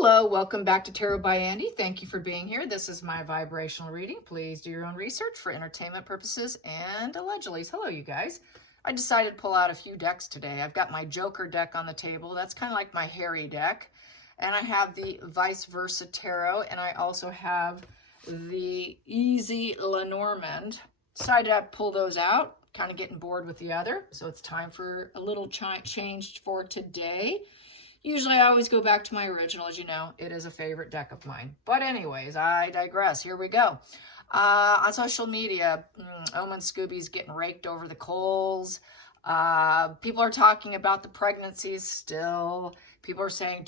Hello, welcome back to Tarot by Andy. Thank you for being here. This is my vibrational reading. Please do your own research for entertainment purposes and allegedly. Hello, you guys. I decided to pull out a few decks today. I've got my Joker deck on the table. That's kind of like my Harry deck. And I have the Vice Versa Tarot, and I also have the Easy Lenormand. Decided to pull those out, kind of getting bored with the other. So it's time for a little change for today. Usually I always go back to my original, as you know. It is a favorite deck of mine. But anyways, I digress. Here we go. On social media, Omen Scooby's getting raked over the coals. People are talking about the pregnancies still. People are saying,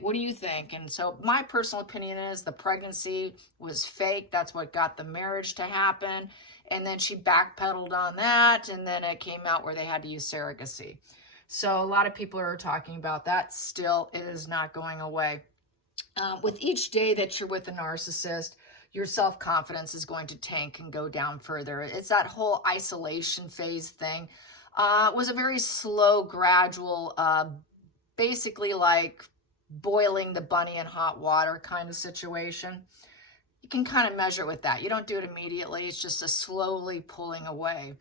what do you think? And so my personal opinion is the pregnancy was fake. That's what got the marriage to happen. And then she backpedaled on that. And then it came out where they had to use surrogacy. So a lot of people are talking about that. Still, it is not going away. With each day that you're with a narcissist, your self-confidence is going to tank and go down further. It's that whole isolation phase thing. It was a very slow, gradual, basically like boiling the bunny in hot water kind of situation. You can kind of measure it with that. You don't do it immediately. It's just a slowly pulling away.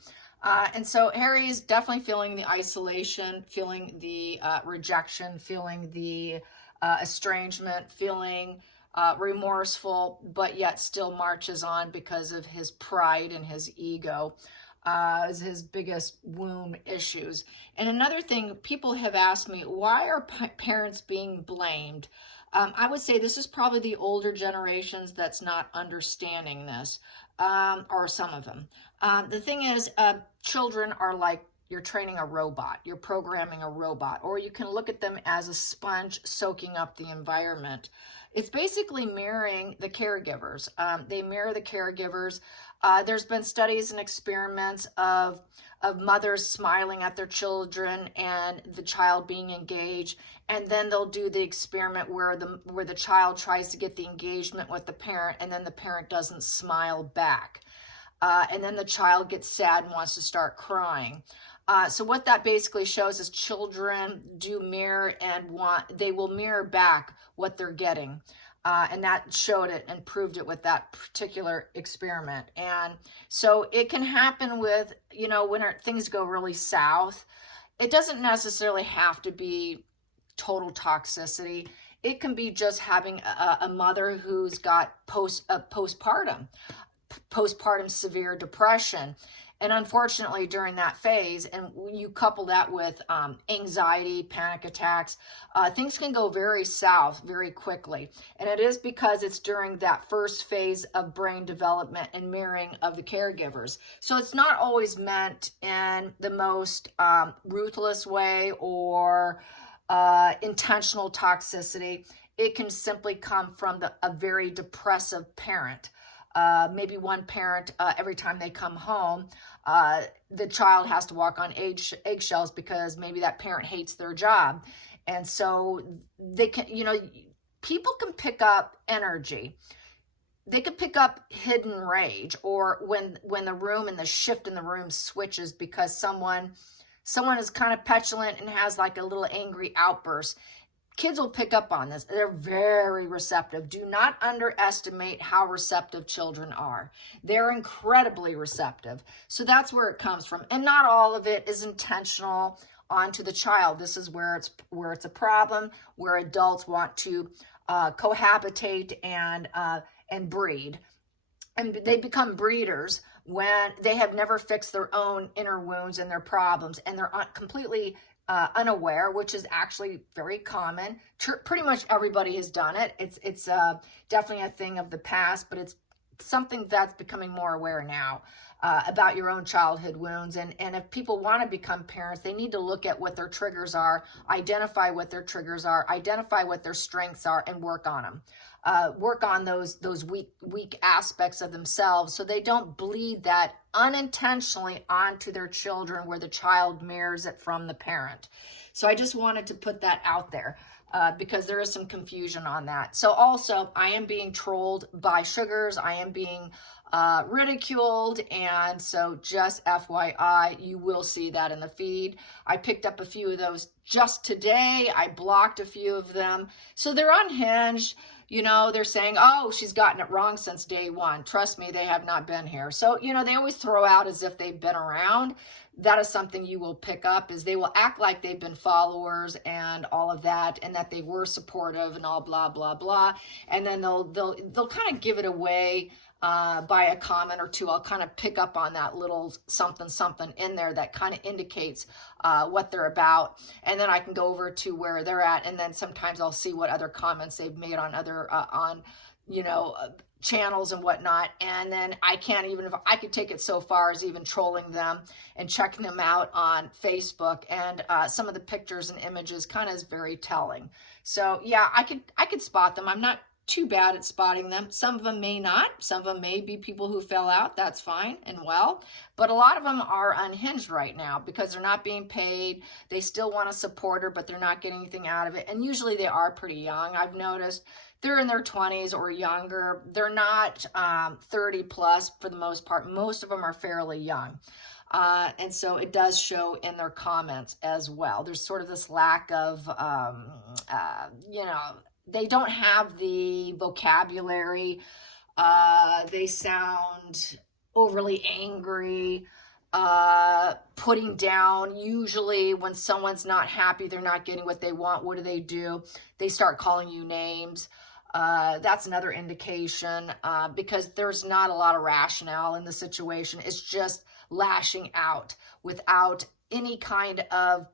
And so Harry is definitely feeling the isolation, feeling the rejection, feeling the estrangement, feeling remorseful, but yet still marches on because of his pride and his ego is his biggest womb issues. And another thing, people have asked me, why are parents being blamed? I would say this is probably the older generations that's not understanding this, or some of them. The thing is, children are like you're training a robot, you're programming a robot, or you can look at them as a sponge soaking up the environment. It's basically mirroring the caregivers. They mirror the caregivers. There's been studies and experiments of mothers smiling at their children and the child being engaged, and then they'll do the experiment where the child tries to get the engagement with the parent, and then the parent doesn't smile back. And then the child gets sad and wants to start crying. So what that basically shows is children do mirror and they will mirror back what they're getting. And that showed it and proved it with that particular experiment. And so it can happen with, when things go really south. It doesn't necessarily have to be total toxicity. It can be just having a mother who's got postpartum severe depression. And unfortunately, during that phase, and you couple that with anxiety, panic attacks, things can go very south very quickly. And it is because it's during that first phase of brain development and mirroring of the caregivers. So it's not always meant in the most ruthless way or intentional toxicity. It can simply come from a very depressive parent. Maybe one parent, every time they come home, the child has to walk on eggshells because maybe that parent hates their job. And so they can, people can pick up energy. They could pick up hidden rage, or when the room and the shift in the room switches because someone is kind of petulant and has like a little angry outburst. Kids will pick up on this. They're very receptive. Do not underestimate how receptive children are. They're incredibly receptive. So that's where it comes from. And not all of it is intentional onto the child. This is where it's a problem, where adults want to cohabitate and breed. And they become breeders when they have never fixed their own inner wounds and their problems, and they're completely unaware, which is actually very common. Pretty much everybody has done it. It's definitely a thing of the past, but it's something that's becoming more aware now about your own childhood wounds. And if people want to become parents, they need to look at what their triggers are, identify what their triggers are, identify what their strengths are, and work on them. Work on those weak aspects of themselves so they don't bleed that unintentionally onto their children where the child mirrors it from the parent. So I just wanted to put that out there. because there is some confusion on that. So also, I am being trolled by sugars. I am being ridiculed, and so just FYI, you will see that in the feed. I picked up a few of those just today. I blocked a few of them. So they're unhinged. You know, they're saying, oh, she's gotten it wrong since day one. Trust me, they have not been here. So, you know, they always throw out as if they've been around. That is something you will pick up, is they will act like they've been followers and all of that, and that they were supportive and all blah, blah, blah. And then they'll kind of give it away by a comment or two. I'll kind of pick up on that little something something in there that kind of indicates what they're about, and then I can go over to where they're at, and then sometimes I'll see what other comments they've made on other channels and whatnot, and then I can't even, if I could take it so far as even trolling them and checking them out on Facebook, and some of the pictures and images kind of is very telling. So yeah, I could spot them. I'm not too bad at spotting them. Some of them may not. Some of them may be people who fell out. That's fine and well. But a lot of them are unhinged right now because they're not being paid. They still want to support her, but they're not getting anything out of it. And usually they are pretty young. I've noticed they're in their 20s or younger. They're not 30 plus for the most part. Most of them are fairly young. And so it does show in their comments as well. There's sort of this lack of, they don't have the vocabulary. They sound overly angry, putting down. Usually when someone's not happy, they're not getting what they want, what do? They start calling you names. That's another indication, because there's not a lot of rationale in the situation. It's just lashing out without any kind of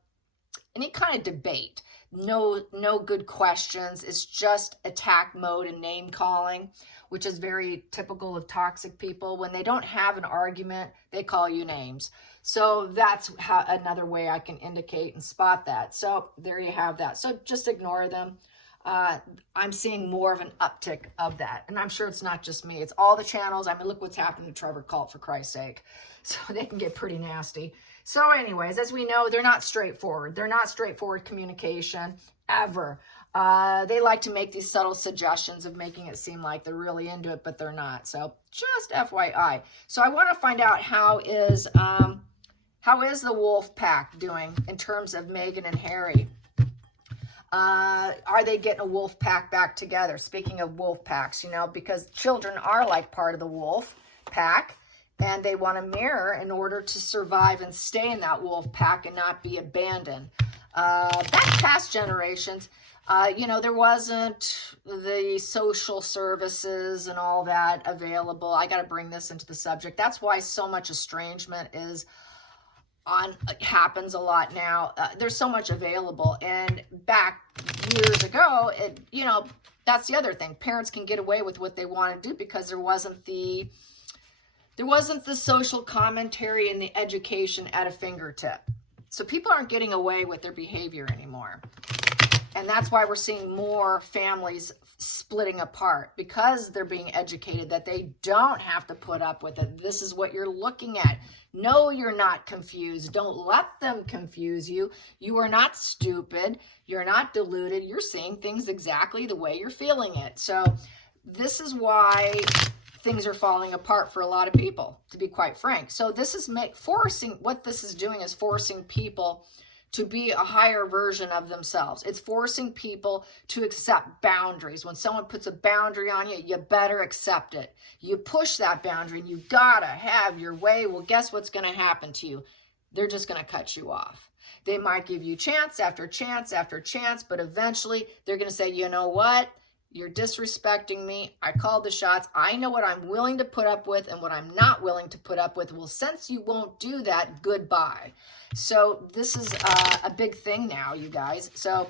debate. No good questions. It's just attack mode and name calling, which is very typical of toxic people. When they don't have an argument, they call you names. So that's another way I can indicate and spot that. So there you have that. So just ignore them. I'm seeing more of an uptick of that. And I'm sure it's not just me. It's all the channels. I mean, look what's happened to Trevor Cult, for Christ's sake. So they can get pretty nasty. So anyways, as we know, they're not straightforward. They're not straightforward communication ever. They like to make these subtle suggestions of making it seem like they're really into it, but they're not. So just FYI. So I want to find out how is the wolf pack doing in terms of Meghan and Harry? Are they getting a wolf pack back together? Speaking of wolf packs, because children are like part of the wolf pack, and they want to mirror in order to survive and stay in that wolf pack and not be abandoned. Back past generations, there wasn't the social services and all that available. I got to bring this into the subject. That's why so much estrangement happens a lot now. There's so much available, and back years ago, that's the other thing. Parents can get away with what they want to do because there wasn't the social commentary and the education at a fingertip. So people aren't getting away with their behavior anymore. And that's why we're seeing more families splitting apart, because they're being educated that they don't have to put up with it. This is what you're looking at. No, you're not confused. Don't let them confuse you. You are not stupid. You're not deluded. You're seeing things exactly the way you're feeling it. So this is why things are falling apart for a lot of people, to be quite frank. So this is what this is doing is forcing people to be a higher version of themselves. It's forcing people to accept boundaries. When someone puts a boundary on you, you better accept it. You push that boundary and you gotta have your way. Well, guess what's gonna happen to you? They're just gonna cut you off. They might give you chance after chance after chance, but eventually they're gonna say, you know what? You're disrespecting me. I called the shots. I know what I'm willing to put up with and what I'm not willing to put up with. Well, since you won't do that, goodbye. So this is a big thing now, you guys. So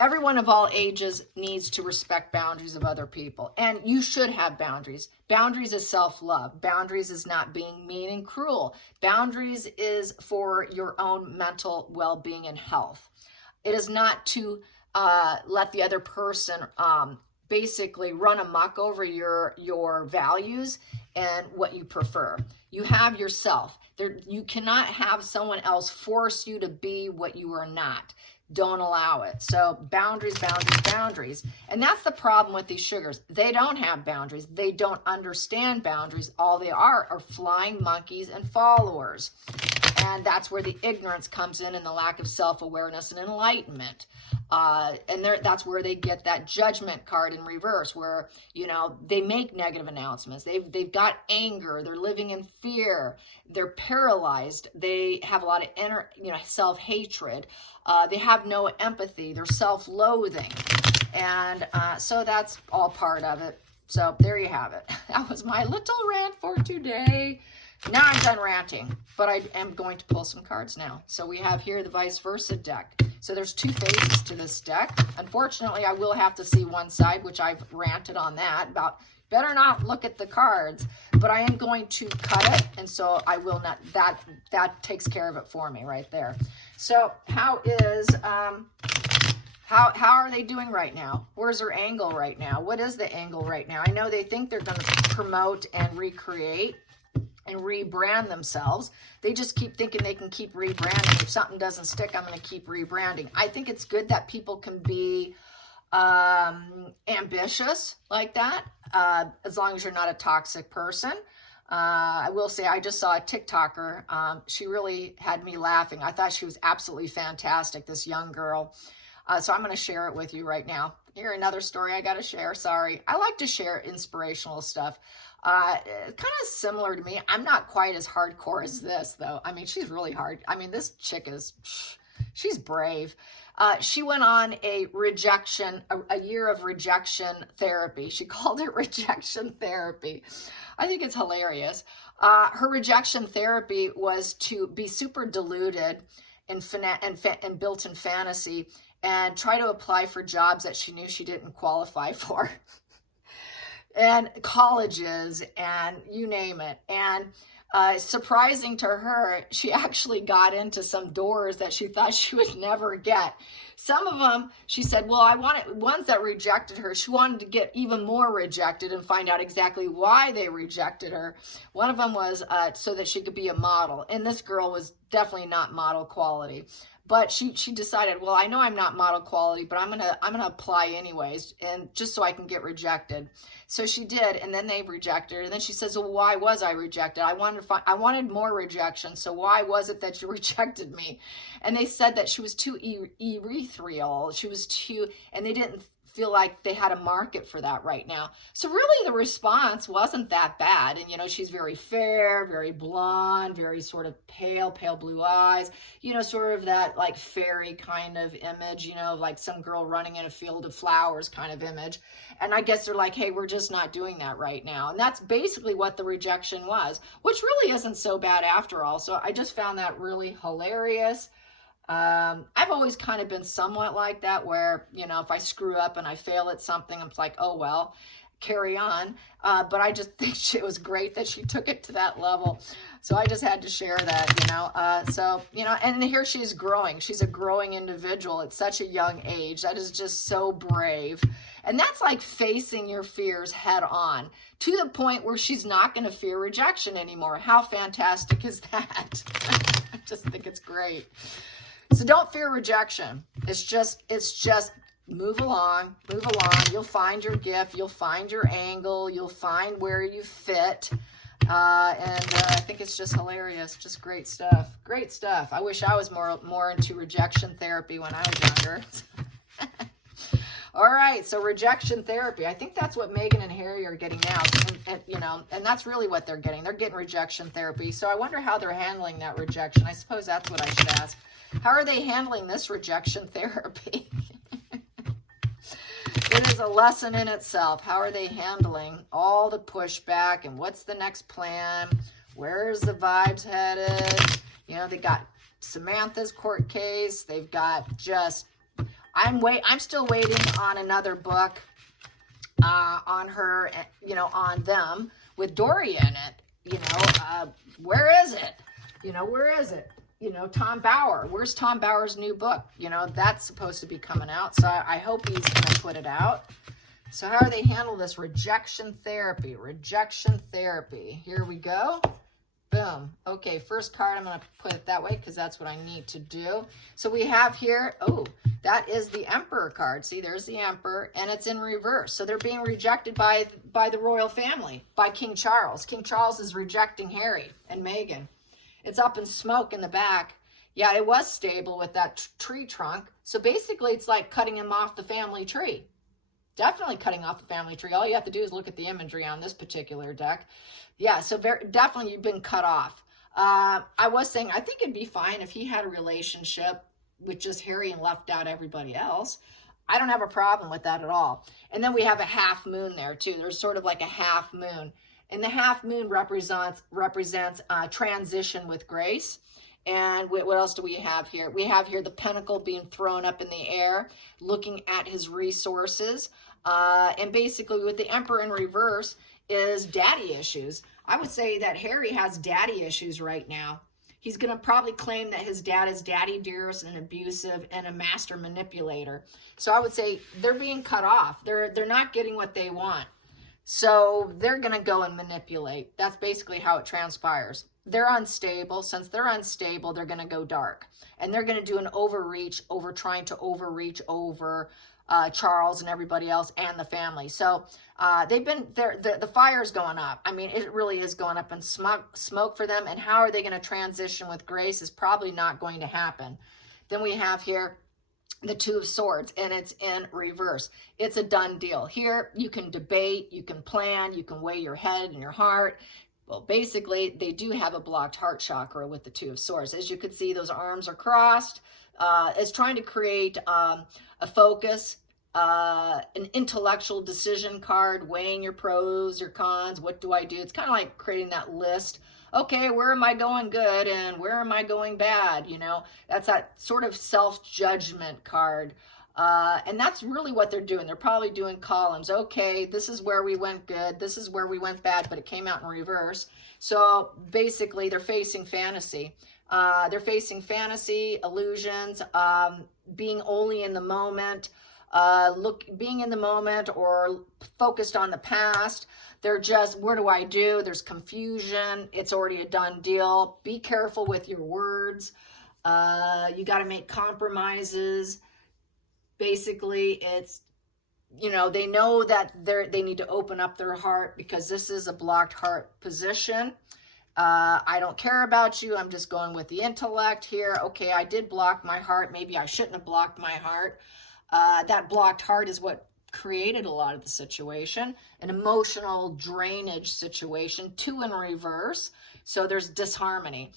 everyone of all ages needs to respect boundaries of other people. And you should have boundaries. Boundaries is self-love. Boundaries is not being mean and cruel. Boundaries is for your own mental well-being and health. It is not to let the other person basically run amok over your values and what you prefer. You have yourself. You cannot have someone else force you to be what you are not. don't allow it. So boundaries, boundaries, boundaries. And that's the problem with these sugars. They don't have boundaries. They don't understand boundaries. All they are flying monkeys and followers. And that's where the ignorance comes in and the lack of self-awareness and enlightenment. And that's where they get that judgment card in reverse, where, you know, they make negative announcements. They've got anger. They're living in fear. They're paralyzed. They have a lot of self-hatred. They have no empathy. They're self-loathing. And so that's all part of it. So there you have it. That was my little rant for today. Now I'm done ranting, but I am going to pull some cards now. So we have here the vice versa deck. So there's two phases to this deck. Unfortunately, I will have to see one side, which I've ranted on that about. Better not look at the cards, but I am going to cut it, and so I will not. That takes care of it for me right there. So how are they doing right now? Where's their angle right now? What is the angle right now? I know they think they're going to promote and recreate and rebrand themselves. They just keep thinking they can keep rebranding. If something doesn't stick, I'm going to keep rebranding. I think it's good that people can be ambitious like that, as long as you're not a toxic person. I will say, I just saw a TikToker. She really had me laughing. I thought she was absolutely fantastic, this young girl. So I'm going to share it with you right now. Here, another story I got to share. Sorry. I like to share inspirational stuff. Kind of similar to me. I'm not quite as hardcore as this, though. I mean, she's really hard. I mean, this chick she's brave. She went on a year of rejection therapy. She called it rejection therapy. I think it's hilarious. Her rejection therapy was to be super deluded and built in fantasy and try to apply for jobs that she knew she didn't qualify for. And colleges and you name it. And surprising to her, she actually got into some doors that she thought she would never get. Some of them, she said, well, I wanted ones that rejected her. She wanted to get even more rejected and find out exactly why they rejected her. One of them was so that she could be a model. And this girl was definitely not model quality. But she decided, well, I know I'm not model quality, but I'm gonna apply anyways, and just so I can get rejected. So she did, and then they rejected her. And then she says, well, why was I rejected? I wanted more rejection. So why was it that you rejected me? And they said that she was too ethereal. She was too, and they didn't feel like they had a market for that right now. So really the response wasn't that bad. And, you know, she's very fair, very blonde, very sort of pale blue eyes, you know, sort of that like fairy kind of image, you know, like some girl running in a field of flowers kind of image. And I guess they're like, hey, we're just not doing that right now. And that's basically what the rejection was, which really isn't so bad after all. So I just found that really hilarious. I've always kind of been somewhat like that where, you know, if I screw up and I fail at something, I'm like, oh, well, carry on. But I just think it was great that she took it to that level. So I just had to share that, you know. So, you know, and here she's growing. She's a growing individual at such a young age. That is just so brave. And that's like facing your fears head on to the point where she's not going to fear rejection anymore. How fantastic is that? I just think it's great. So don't fear rejection. It's just move along. You'll find your gift. You'll find your angle. You'll find where you fit. And I think it's just hilarious. Just great stuff. Great stuff. I wish I was more into rejection therapy when I was younger. All right, so rejection therapy. I think that's what Meghan and Harry are getting now, and you know, and that's really what they're getting. They're getting rejection therapy. So I wonder how they're handling that rejection. I suppose that's what I should ask. How are they handling this rejection therapy? It is a lesson in itself. How are they handling all the pushback and what's the next plan? Where's the vibes headed? You know, they got Samantha's court case. They've got just, I'm still waiting on another book on her, you know, on them with Dory in it. You know, where is it? You know, where is it? You know, Tom Bauer. Where's Tom Bauer's new book? You know, that's supposed to be coming out. So I hope he's going to put it out. So how are they handle this rejection therapy? Rejection therapy. Here we go. Boom. Okay, first card, I'm going to put it that way because that's what I need to do. So we have here, oh, that is the Emperor card. See, there's the Emperor, and it's in reverse. So they're being rejected by the royal family, by King Charles. King Charles is rejecting Harry and Meghan. It's up in smoke in the back. Yeah, it was stable with that tree trunk. So basically, it's like cutting him off the family tree. Definitely cutting off the family tree. All you have to do is look at the imagery on this particular deck. Yeah, so definitely you've been cut off. I was saying, I think it'd be fine if he had a relationship with just Harry and left out everybody else. I don't have a problem with that at all. And then we have a half moon there too. There's sort of like a half moon. And the half moon represents transition with grace. And what else do we have here? We have here the pentacle being thrown up in the air, looking at his resources. And basically with the Emperor in reverse is daddy issues. I would say that Harry has daddy issues right now. He's going to probably claim that his dad is daddy dearest and abusive and a master manipulator. So I would say they're being cut off. They're not getting what they want. So they're going to go and manipulate. That's basically how it transpires. They're unstable. Since they're unstable, they're going to go dark. And they're going to do an overreach over trying to overreach over Charles and everybody else and the family. So they've been there. The fire's going up. I mean, it really is going up in smoke for them. And how are they going to transition with grace is probably not going to happen. Then we have here the Two of Swords, and it's in reverse. It's a done deal. Here, you can debate, you can plan, you can weigh your head and your heart. Well, basically, they do have a blocked heart chakra with the Two of Swords. As you can see, those arms are crossed. It's trying to create a focus, an intellectual decision card, weighing your pros, your cons. What do I do? It's kind of like creating that list. Okay, where am I going good and where am I going bad? You know, that's that sort of self-judgment card. And that's really what they're doing. They're probably doing columns. Okay, this is where we went good. This is where we went bad, but it came out in reverse. So basically, they're facing fantasy. They're facing fantasy, illusions, being only in the moment, being in the moment or focused on the past. They're just, what do I do? There's confusion. It's already a done deal. Be careful with your words. You got to make compromises. Basically, it's, you know, they know that they need to open up their heart because this is a blocked heart position. I don't care about you. I'm just going with the intellect here. Okay, I did block my heart. Maybe I shouldn't have blocked my heart. That blocked heart is what created a lot of the situation, an emotional drainage situation, two in reverse. So there's disharmony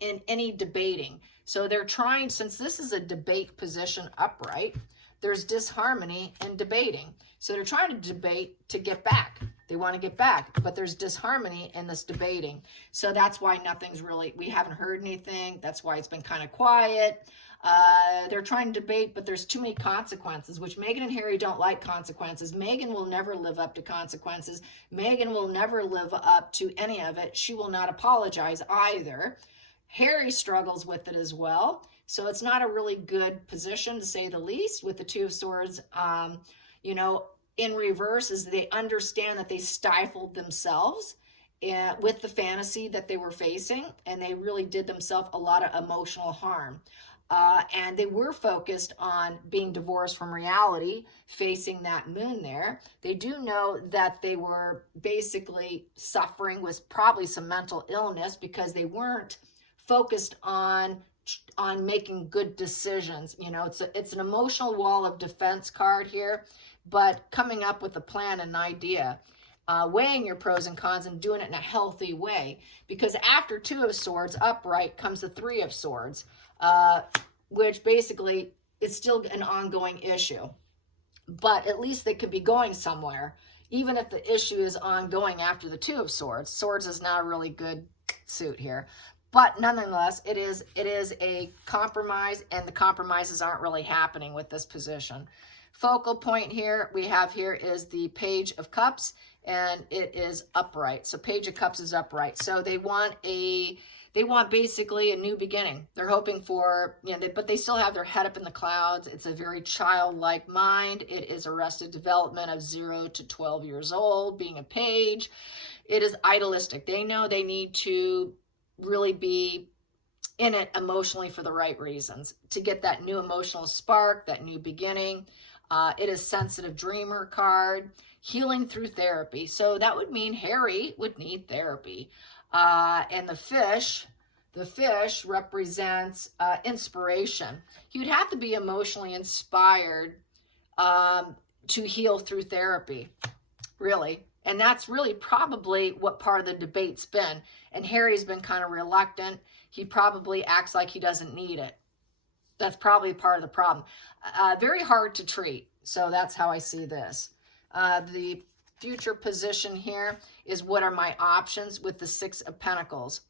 in any debating. So they're trying, since this is a debate position upright, there's disharmony in debating. So they're trying to debate to get back. They want to get back, but there's disharmony in this debating. So that's why nothing's really, we haven't heard anything. That's why it's been kind of quiet. They're trying to debate, but there's too many consequences, which Meghan and Harry don't like consequences. Meghan will never live up to consequences. Meghan will never live up to any of it. She will not apologize either. Harry struggles with it as well. So it's not a really good position, to say the least, with the Two of Swords, you know, in reverse, is they understand that they stifled themselves with the fantasy that they were facing, and they really did themselves a lot of emotional harm. And they were focused on being divorced from reality, facing that moon there. They do know that they were basically suffering with probably some mental illness because they weren't focused on making good decisions. You know, it's an emotional wall of defense card here, but coming up with a plan and idea, weighing your pros and cons and doing it in a healthy way. Because after Two of Swords upright comes the Three of Swords, which basically is still an ongoing issue. But at least they could be going somewhere, even if the issue is ongoing after the Two of Swords. Swords is not a really good suit here. But nonetheless, it is a compromise, and the compromises aren't really happening with this position. Focal point here we have here is the Page of Cups, and it is upright. So Page of Cups is upright. So they want a They want basically a new beginning. They're hoping for, but they still have their head up in the clouds. It's a very childlike mind. It is arrested development of 0 to 12 years old, being a page. It is idealistic. They know they need to really be in it emotionally for the right reasons, to get that new emotional spark, that new beginning. It is sensitive dreamer card, healing through therapy. So that would mean Harry would need therapy. And the fish represents inspiration. He would have to be emotionally inspired to heal through therapy, really. And that's really probably what part of the debate's been. And Harry's been kind of reluctant. He probably acts like he doesn't need it. That's probably part of the problem. Very hard to treat. So that's how I see this. The future position here is, what are my options with the 6 of Pentacles?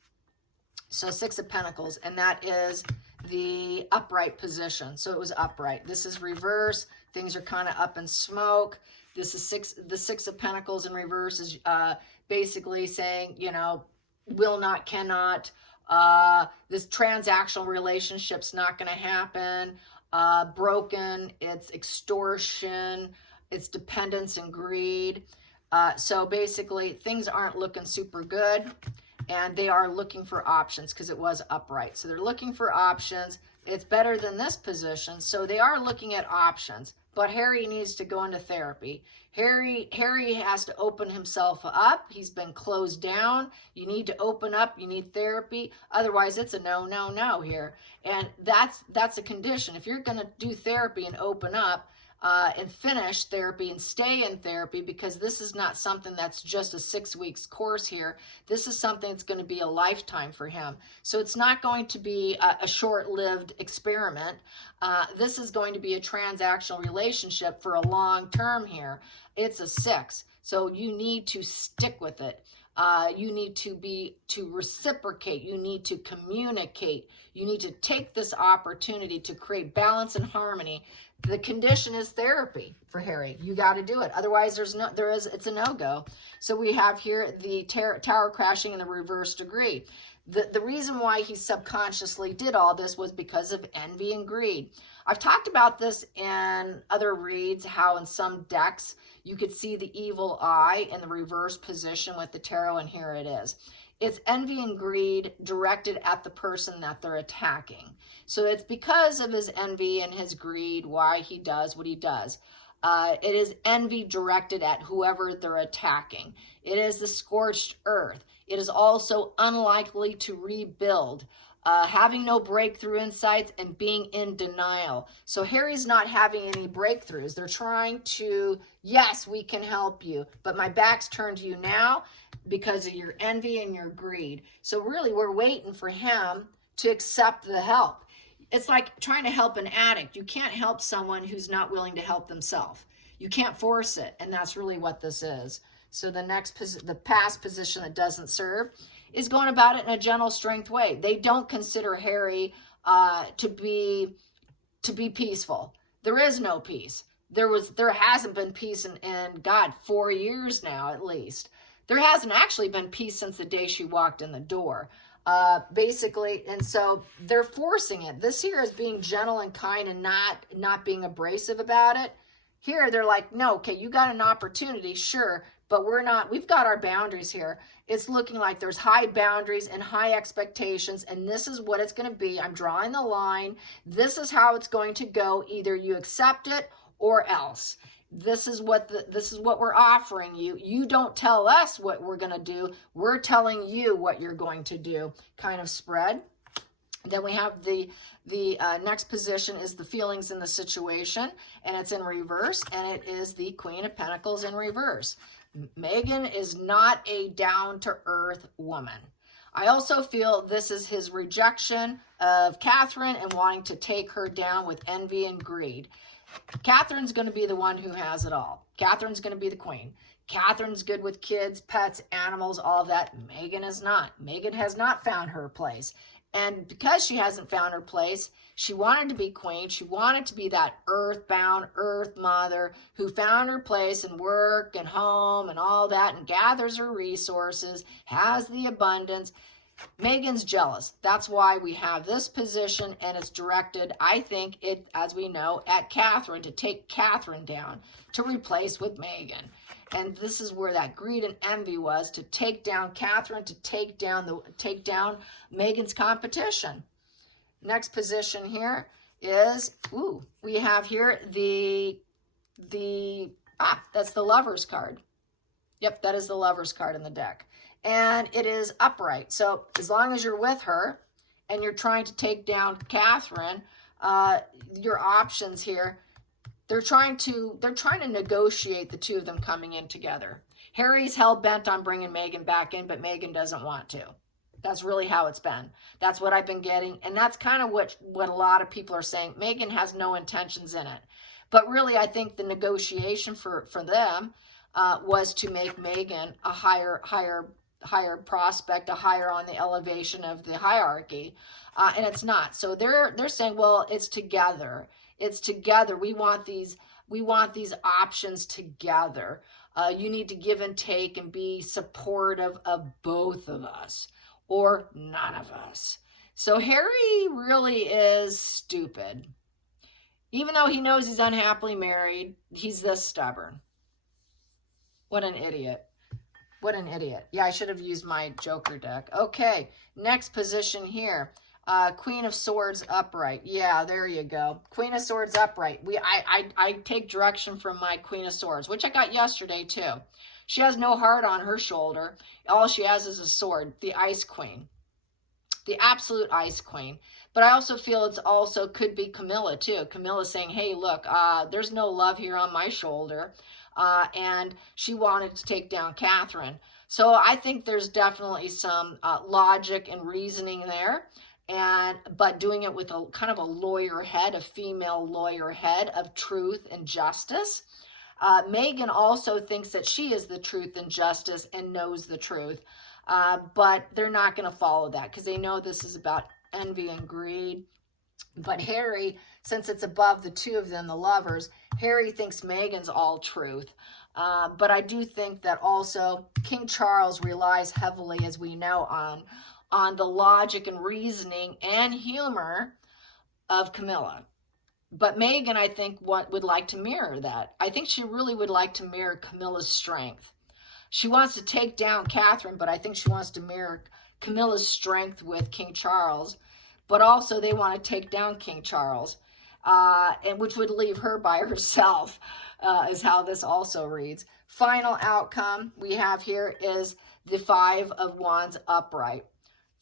So 6 of Pentacles, and that is the upright position. So it was upright. This is reverse. Things are kind of up in smoke. This is the 6 of Pentacles in reverse is basically saying, will not, cannot. This transactional relationship's not going to happen. Broken. It's extortion. It's dependence and greed. So basically, things aren't looking super good, and they are looking for options because it was upright. So they're looking for options. It's better than this position, so they are looking at options. But Harry needs to go into therapy. Harry has to open himself up. He's been closed down. You need to open up. You need therapy. Otherwise, it's a no, no, no here. And that's a condition. If you're going to do therapy and open up, and finish therapy and stay in therapy, because this is not something that's just a 6 weeks course here. This is something that's going to be a lifetime for him. So it's not going to be a short-lived experiment. This is going to be a transactional relationship for a long term here. It's a 6. So you need to stick with it. You need to reciprocate. You need to communicate. You need to take this opportunity to create balance and harmony. The condition is therapy for Harry. You got to do it. Otherwise, it's a no-go. So we have here the tower crashing in the reverse degree. The reason why he subconsciously did all this was because of envy and greed. I've talked about this in other reads, how in some decks you could see the evil eye in the reverse position with the tarot, and here it is. It's envy and greed directed at the person that they're attacking. So it's because of his envy and his greed why he does what he does. It is envy directed at whoever they're attacking. It is the scorched earth. It is also unlikely to rebuild, having no breakthrough insights and being in denial. So Harry's not having any breakthroughs. They're trying to, yes, we can help you, but my back's turned to you now because of your envy and your greed. So really, we're waiting for him to accept the help. It's like trying to help an addict. You can't help someone who's not willing to help themselves. You can't force it, and that's really what this is. So the past position that doesn't serve is going about it in a gentle strength way. They don't consider Harry to be peaceful. There is no peace. There hasn't been peace in God 4 years now at least. There hasn't actually been peace since the day she walked in the door. Basically, and so they're forcing it. This here is being gentle and kind and not being abrasive about it. Here they're like, no, okay, you got an opportunity, sure, but we've got our boundaries here. It's looking like there's high boundaries and high expectations, and this is what it's going to be. I'm drawing the line. This is how it's going to go. Either you accept it or else. This is what we're offering you. You don't tell us what we're going to do. We're telling you what you're going to do, kind of spread. Then we have the next position is the feelings in the situation, and it's in reverse, and it is the Queen of Pentacles in reverse. Meghan is not a down-to-earth woman. I also feel this is his rejection of Catherine and wanting to take her down with envy and greed. Catherine's going to be the one who has it all. Catherine's going to be the queen. Catherine's good with kids, pets, animals, all of that. Meghan is not. Meghan has not found her place. And because she hasn't found her place, she wanted to be queen. She wanted to be that earthbound earth mother who found her place in work and home and all that and gathers her resources, has the abundance. Megan's jealous. That's why we have this position, and it's directed, I think, as we know, at Catherine, to take Catherine down, to replace with Megan. And this is where that greed and envy was, to take down Catherine, to take down Megan's competition. Next position here is, we have here that's the Lover's card. Yep, that is the Lover's card in the deck. And it is upright. So as long as you're with her and you're trying to take down Catherine, your options here, they're trying to negotiate the two of them coming in together. Harry's hell-bent on bringing Megan back in, but Megan doesn't want to. That's really how it's been. That's what I've been getting. And that's kind of what a lot of people are saying. Megan has no intentions in it. But really, I think the negotiation for them was to make Megan a higher prospect, a higher on the elevation of the hierarchy, and it's not. So they're saying, well, it's together. It's together. We want these options together. You need to give and take and be supportive of both of us, or none of us. So Harry really is stupid. Even though he knows he's unhappily married, he's this stubborn. What an idiot. What an idiot. Yeah, I should have used my Joker deck. Okay, next position here. Queen of Swords upright. Yeah, there you go. Queen of Swords upright. I take direction from my Queen of Swords, which I got yesterday too. She has no heart on her shoulder. All she has is a sword, the Ice Queen. The absolute Ice Queen. But I also feel it's also could be Camilla too. Camilla saying, hey, look, there's no love here on my shoulder. And she wanted to take down Catherine. So I think there's definitely some logic and reasoning there, but doing it with a kind of a lawyer head, a female lawyer head of truth and justice. Megan also thinks that she is the truth and justice and knows the truth, but they're not going to follow that because they know this is about envy and greed. But Harry, since it's above the two of them, the lovers, Harry thinks Megan's all truth. But I do think that also King Charles relies heavily, as we know, on the logic and reasoning and humor of Camilla. But Megan, I think, would like to mirror that. I think she really would like to mirror Camilla's strength. She wants to take down Catherine, but I think she wants to mirror Camilla's strength with King Charles. But also they want to take down King Charles, and which would leave her by herself, is how this also reads. Final outcome we have here is the Five of Wands upright.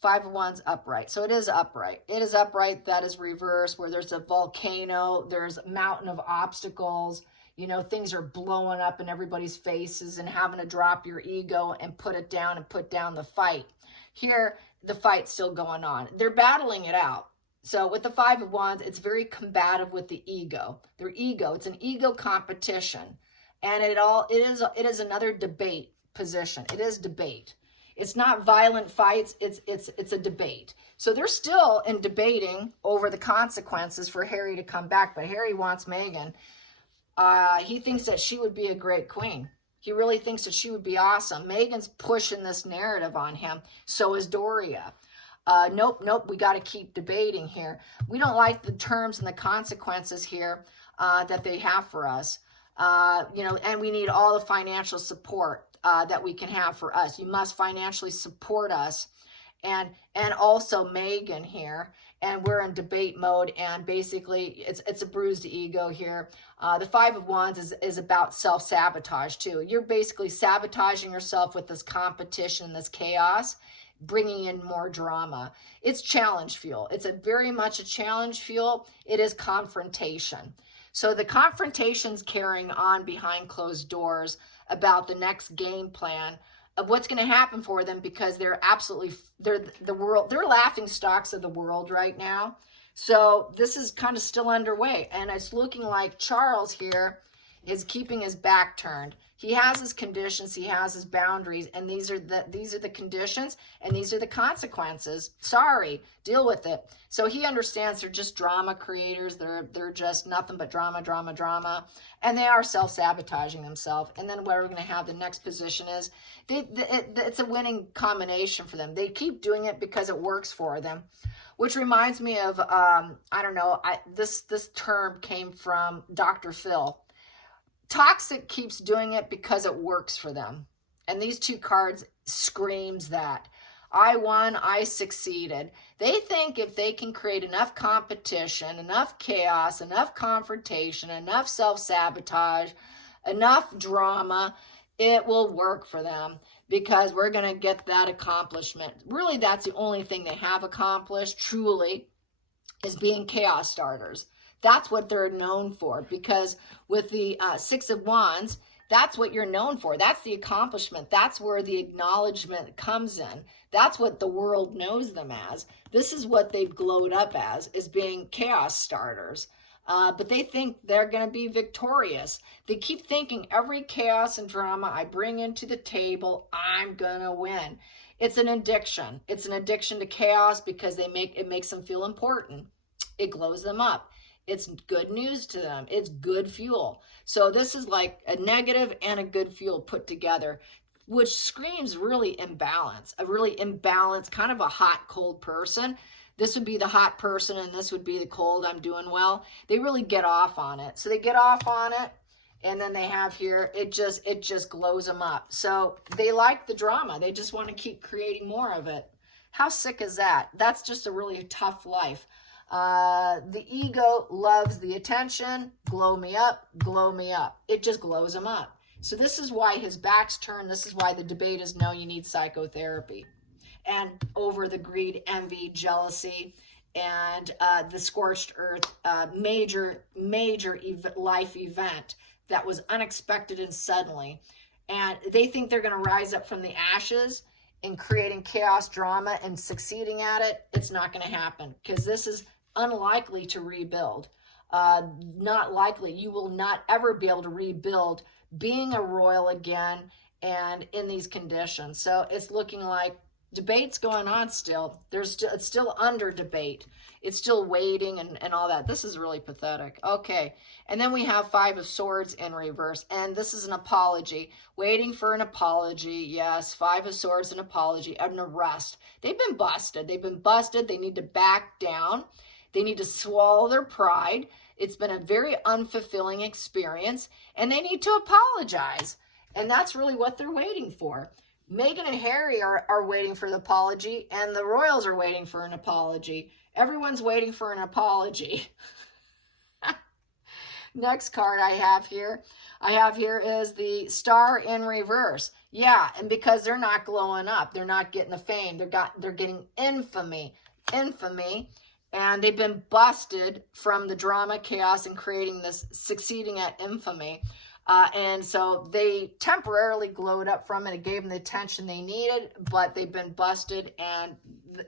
Five of Wands upright. So it is upright. It is upright. That is reverse, where there's a volcano, there's a mountain of obstacles. You know, things are blowing up in everybody's faces and having to drop your ego and put it down and put down the fight. Here, the fight's still going on. They're battling it out. So with the Five of Wands, it's very combative with the ego. Their ego, it's an ego competition. And it is another debate position. It is debate. It's not violent fights, it's a debate. So they're still in debating over the consequences for Harry to come back, but Harry wants Megan. He thinks that she would be a great queen. He really thinks that she would be awesome. Megan's pushing this narrative on him. So is Doria. Nope, we got to keep debating here. We don't like the terms and the consequences here that they have for us. And we need all the financial support that we can have for us. You must financially support us. And also Megan here. And we're in debate mode, and basically it's a bruised ego here. The Five of Wands is about self-sabotage too. You're basically sabotaging yourself with this competition, this chaos, bringing in more drama. It's challenge fuel. It's very much a challenge fuel. It is confrontation. So the confrontation's carrying on behind closed doors about the next game plan of what's going to happen for them, because they're laughing stocks of the world right now. So this is kind of still underway, and it's looking like Charles here is keeping his back turned. He has his conditions, he has his boundaries, and these are the conditions, and these are the consequences. Sorry, deal with it. So he understands they're just drama creators. They're just nothing but drama, drama, drama, and they are self-sabotaging themselves. And then what we're going to have the next position is it's a winning combination for them. They keep doing it because it works for them, which reminds me of I don't know. This term came from Dr. Phil. Toxic keeps doing it because it works for them. And these two cards screams that. I won, I succeeded. They think if they can create enough competition, enough chaos, enough confrontation, enough self-sabotage, enough drama, it will work for them because we're going to get that accomplishment. Really, that's the only thing they have accomplished, truly, is being chaos starters. That's what they're known for, because with the Six of Wands, that's what you're known for. That's the accomplishment. That's where the acknowledgement comes in. That's what the world knows them as. This is what they've glowed up as being chaos starters. But they think they're going to be victorious. They keep thinking every chaos and drama I bring into the table, I'm going to win. It's an addiction. It's an addiction to chaos because it makes them feel important. It glows them up. It's good news to them. It's good fuel. So this is like a negative and a good fuel put together, which screams really imbalance, a really imbalanced, kind of a hot, cold person. This would be the hot person and this would be the cold, I'm doing well. They really get off on it. So they get off on it, and then they have here, it just glows them up. So they like the drama. They just want to keep creating more of it. How sick is that? That's just a really tough life. The ego loves the attention. Glow me up, glow me up. It just glows him up. So this is why his back's turned. This is why the debate is no, you need psychotherapy. And over the greed, envy, jealousy, and the scorched earth, major life event that was unexpected and suddenly. And they think they're going to rise up from the ashes in creating chaos, drama, and succeeding at it. It's not going to happen because this is unlikely to rebuild. Not likely. You will not ever be able to rebuild being a royal again and in these conditions. So it's looking like debate's going on still. It's still under debate. It's still waiting and all that. This is really pathetic. Okay. And then we have Five of Swords in reverse. And this is an apology. Waiting for an apology. Yes. Five of Swords, an apology, an arrest. They've been busted. They've been busted. They need to back down. They need to swallow their pride. It's been a very unfulfilling experience. And they need to apologize. And that's really what they're waiting for. Meghan and Harry are waiting for the apology, and the royals are waiting for an apology. Everyone's waiting for an apology. Next card I have here is the Star in reverse. Yeah, and because they're not glowing up, they're not getting the fame. They're getting infamy, and they've been busted from the drama, chaos, and creating this, succeeding at infamy. And so they temporarily glowed up from it. It gave them the attention they needed, but they've been busted, and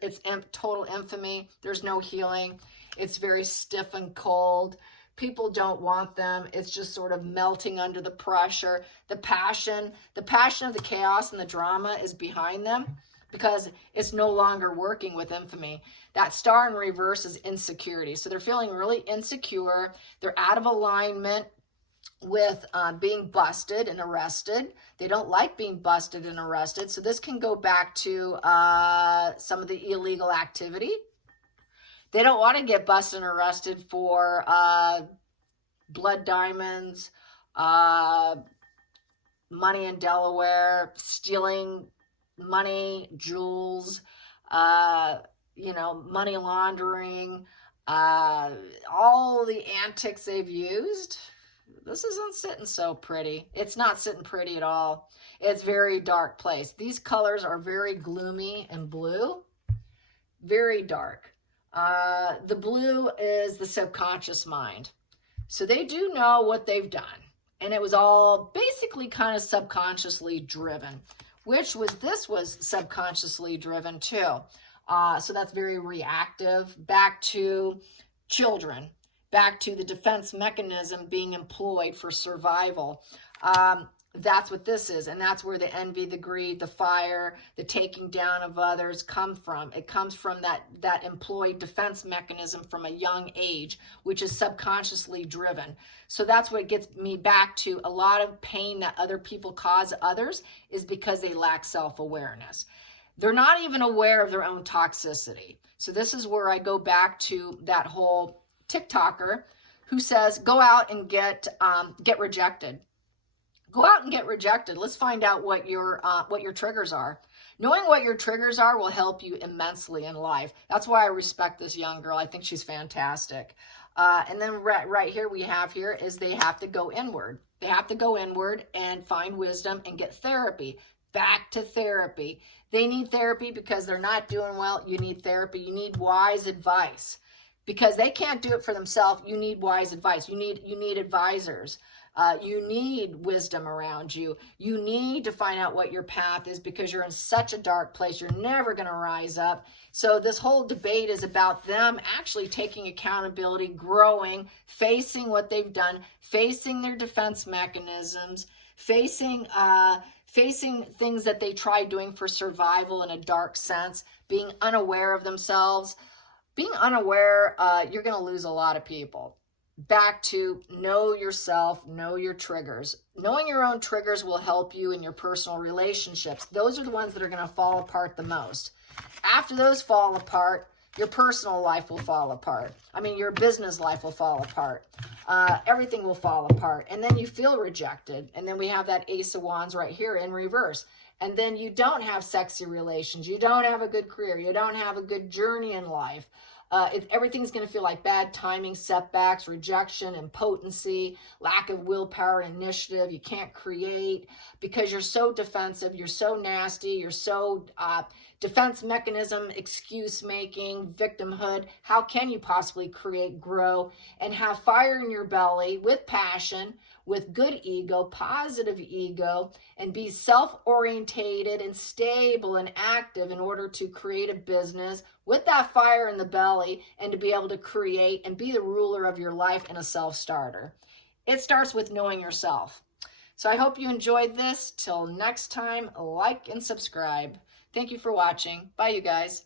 it's total infamy. There's no healing. It's very stiff and cold. People don't want them. It's just sort of melting under the pressure. The passion of the chaos and the drama is behind them because it's no longer working with infamy. That Star in reverse is insecurity. So they're feeling really insecure. They're out of alignment with being busted and arrested. They don't like being busted and arrested. So this can go back to some of the illegal activity. They don't want to get busted and arrested for blood diamonds, money in Delaware, stealing money, jewels, money laundering, all the antics they've used. This isn't sitting so pretty. It's not sitting pretty at all. It's a very dark place. These colors are very gloomy and blue. Very dark. The blue is the subconscious mind. So they do know what they've done. And it was all basically kind of subconsciously driven. This was subconsciously driven too. So that's very reactive. Back to children. back to the defense mechanism being employed for survival. That's what this is, and that's where the envy, the greed, the fire, the taking down of others come from. It comes from that employed defense mechanism from a young age, which is subconsciously driven. So that's what gets me back to a lot of pain that other people cause others is because they lack self-awareness. They're not even aware of their own toxicity. So this is where I go back to that whole TikToker who says, go out and get rejected. Go out and get rejected. Let's find out what your triggers are. Knowing what your triggers are will help you immensely in life. That's why I respect this young girl. I think she's fantastic. And then right here we have here is they have to go inward. They have to go inward and find wisdom and get therapy. Back to therapy. They need therapy because they're not doing well. You need therapy. You need wise advice because they can't do it for themselves. You need wise advice. You need advisors. You need wisdom around you. You need to find out what your path is because you're in such a dark place. You're never going to rise up. So this whole debate is about them actually taking accountability, growing, facing what they've done, facing their defense mechanisms, facing things that they tried doing for survival in a dark sense, being unaware of themselves. Being unaware, you're going to lose a lot of people. Back to know yourself, know your triggers. Knowing your own triggers will help you in your personal relationships. Those are the ones that are going to fall apart the most. After those fall apart, your personal life will fall apart. I mean, your business life will fall apart. Everything will fall apart. And then you feel rejected. And then we have that Ace of Wands right here in reverse. And then you don't have sexy relations. You don't have a good career. You don't have a good journey in life. Everything's going to feel like bad timing, setbacks, rejection, impotency, lack of willpower and initiative. You can't create because you're so defensive. You're so nasty. You're so defense mechanism, excuse making, victimhood. How can you possibly create, grow, and have fire in your belly with passion, with good ego, positive ego, and be self-orientated and stable and active in order to create a business with that fire in the belly and to be able to create and be the ruler of your life and a self-starter? It starts with knowing yourself. So I hope you enjoyed this. Till next time, like and subscribe. Thank you for watching. Bye, you guys.